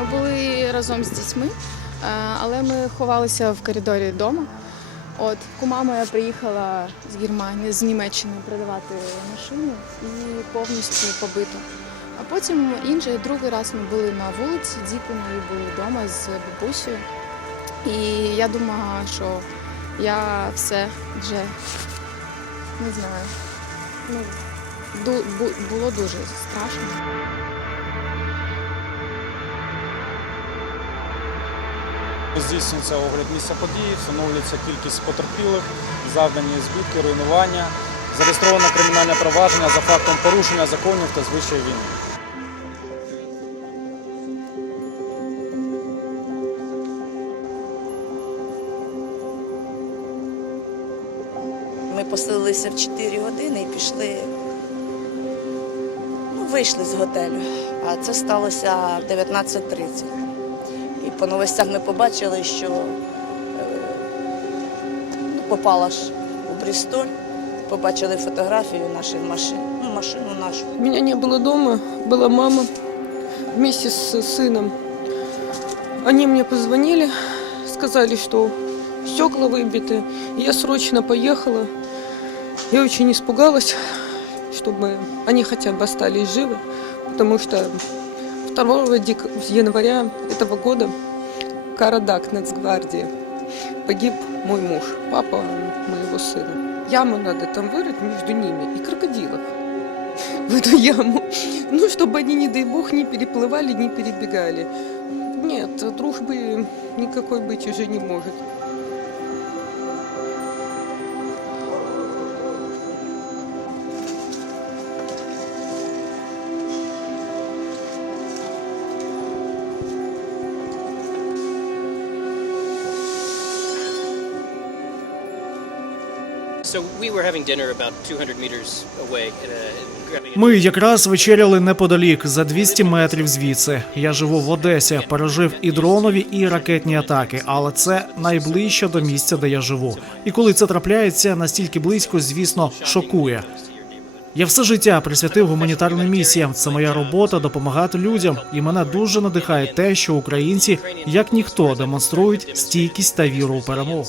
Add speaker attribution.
Speaker 1: Ми були разом з дітьми, е, але ми ховалися в коридорі вдома. От кума моя приїхала з Германії, з Німеччини продавати машину і повністю побито. А потім інший, другий раз ми були на вулиці, діти мої були вдома з бабусею. І я думала, що я все вже не знаю. Ну, бу- було дуже страшно.
Speaker 2: Здійснюється огляд місця події, встановлюється кількість потерпілих, завдані збитки, руйнування, зареєстровано кримінальне провадження за фактом порушення законів та звичаїв війни.
Speaker 3: Ми поселилися в 4 години і пішли, ну, вийшли з готелю. А це сталося в 19.30. І по новостях ми побачили, що е, ну, попала ж у Брістоль, побачили фотографію нашої машини, ну, машину нашу.
Speaker 4: Меня не было дома, была мама вместе с сыном. Они мне позвонили, сказали, что стекла выбиты. И Я срочно поехала. Я очень испугалась, чтобы они хотя бы остались живы, потому что 2 дек- января этого года Карадак, Нацгвардии, погиб мой муж, папа моего сына. Яму надо там вырыть между ними и крокодилов в эту яму. Ну, чтобы они, не дай бог, не переплывали, не перебегали. Нет, дружбы никакой быть уже не может.
Speaker 5: Ми якраз вечеряли неподалік за 200 метрів звідси. Я живу в Одесі, пережив і дронові, і ракетні атаки, але це найближче до місця, де я живу. І коли це трапляється настільки близько, звісно, шокує. Я все життя присвятив гуманітарним місіям. Це моя робота допомагати людям, і мене дуже надихає те, що українці, як ніхто, демонструють стійкість та віру у перемогу.